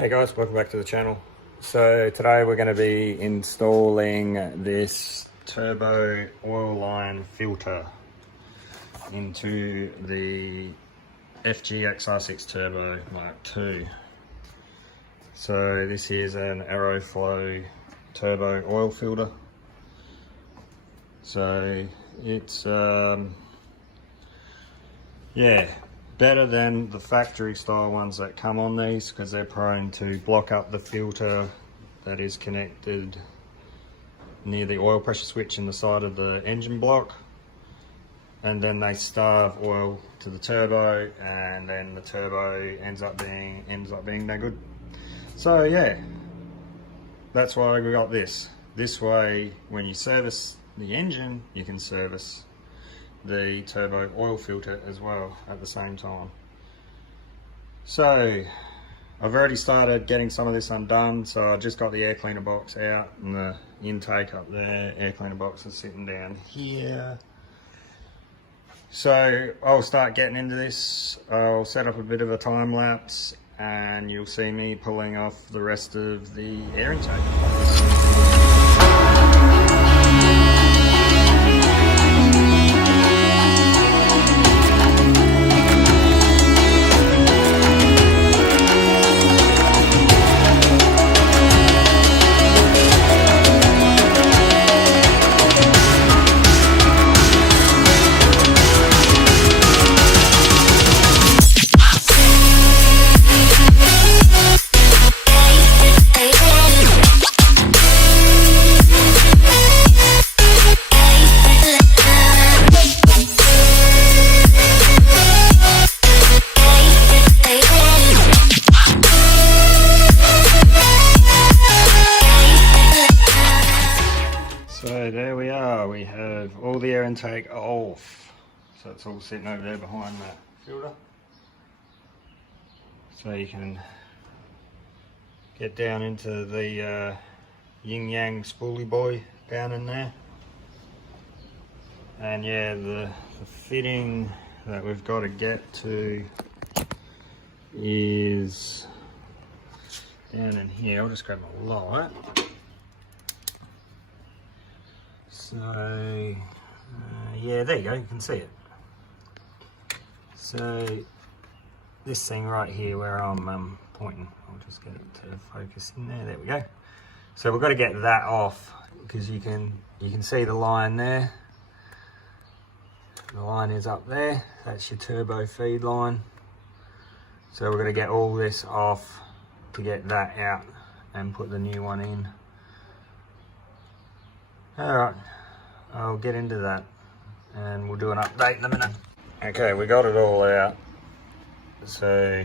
Hey guys, welcome back to the channel. So today we're going to be installing this turbo oil line filter into the XR6 Turbo Mark II. So this is an Aeroflow turbo oil filter. So it's better than the factory style ones that come on these, because they're prone to block up the filter that is connected near the oil pressure switch in the side of the engine block, and then they starve oil to the turbo, and then the turbo ends up being no good. So yeah, that's why we got this. This way, when you service the engine, you can service the turbo oil filter as well at the same time. So I've already started getting some of this undone. So I just got the air cleaner box out and the intake up there. Air cleaner box is sitting down here. So I'll start getting into this. I'll set up a bit of a time lapse and you'll see me pulling off the rest of the air intake. So there we are, we have all the air intake off. So it's all sitting over there behind that filter. So you can get down into the yin yang spoolie boy down in there. And yeah, the fitting that we've got to get to is down in here. I'll just grab my light. So yeah, there you go, you can see it. So this thing right here where I'm pointing, I'll just get it to focus in there. There we go. So we've got to get that off, because you can see the line there. The line is up there. That's your turbo feed line. So we're going to get all this off to get that out and put the new one in. Alright, I'll get into that and we'll do an update in a minute. Okay, we got it all out. So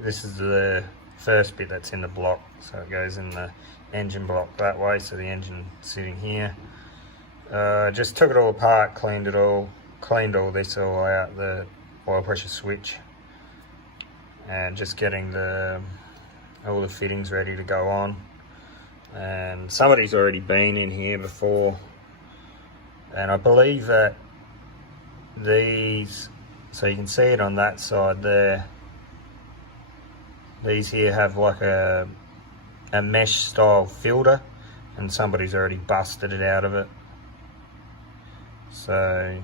this is the first bit that's in the block. So it goes in the engine block that way. So the engine sitting here. Just took it all apart, cleaned all this all out, the oil pressure switch. And just getting all the fittings ready to go on. And somebody's already been in here before, and I believe that these, so you can see it on that side there, these here have like a mesh style filter, and somebody's already busted it out of it. So,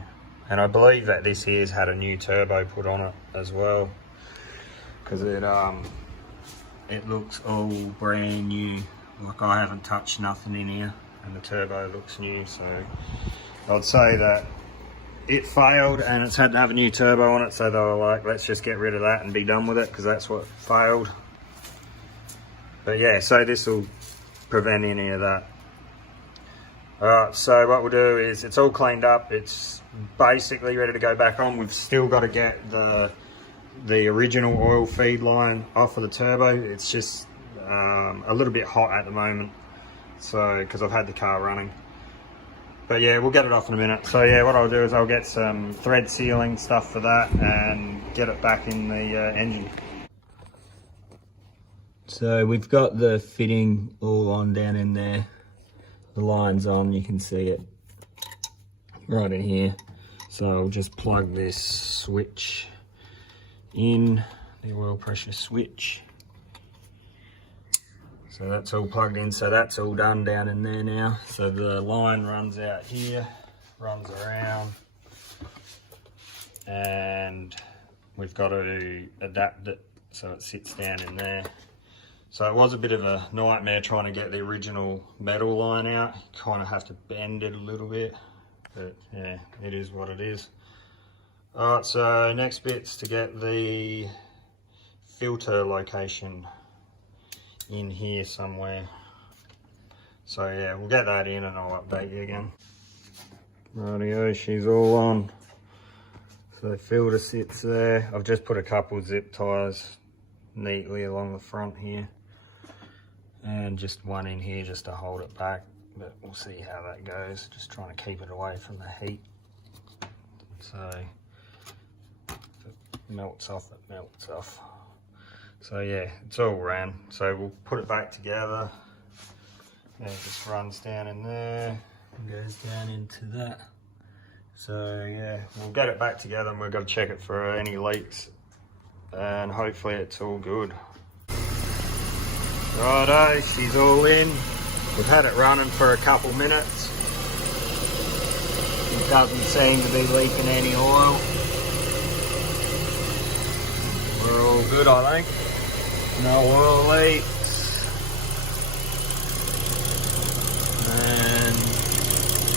and I believe that this here's had a new turbo put on it as well, because it looks all brand new. Like, I haven't touched nothing in here, and the turbo looks new. So I'd say that it failed and it's had to have a new turbo on it, so they were like, let's just get rid of that and be done with it, because that's what failed. But yeah, so this will prevent any of that. Alright, so what we'll do is, it's all cleaned up, it's basically ready to go back on. We've still got to get the original oil feed line off of the turbo. It's just a little bit hot at the moment, so because I've had the car running. But yeah, we'll get it off in a minute. So yeah, what I'll do is I'll get some thread sealing stuff for that and get it back in the engine. So we've got the fitting all on down in there. The line's on, you can see it right in here. So I'll just plug this switch in, the oil pressure switch. So that's all plugged in, so that's all done down in there now. So the line runs out here, runs around, and we've got to adapt it so it sits down in there. So it was a bit of a nightmare trying to get the original metal line out. You kind of have to bend it a little bit, but yeah, it is what it is. All right, so next bit's to get the filter location in here somewhere. So yeah, we'll get that in and I'll update you again. Rightio, she's all on. So the filter sits there. I've just put a couple zip ties neatly along the front here. And just one in here just to hold it back. But we'll see how that goes. Just trying to keep it away from the heat. So if it melts off, it melts off. So yeah, it's all ran. So we'll put it back together. And it just runs down in there and goes down into that. So yeah, we'll get it back together and we're going to check it for any leaks. And hopefully it's all good. Righto, she's all in. We've had it running for a couple minutes. It doesn't seem to be leaking any oil. We're all good, I think. No oil leaks. And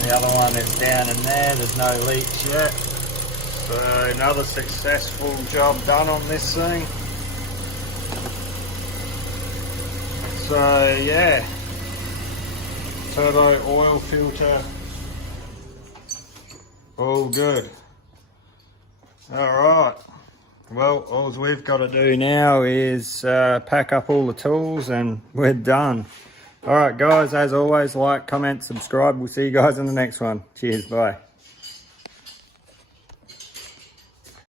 the other one is down in there, there's no leaks yet. So another successful job done on this thing. So yeah, turbo oil filter, all good. Alright, well, all we've got to do now is pack up all the tools and we're done. Alright guys, as always, like, comment, subscribe. We'll see you guys in the next one. Cheers, bye.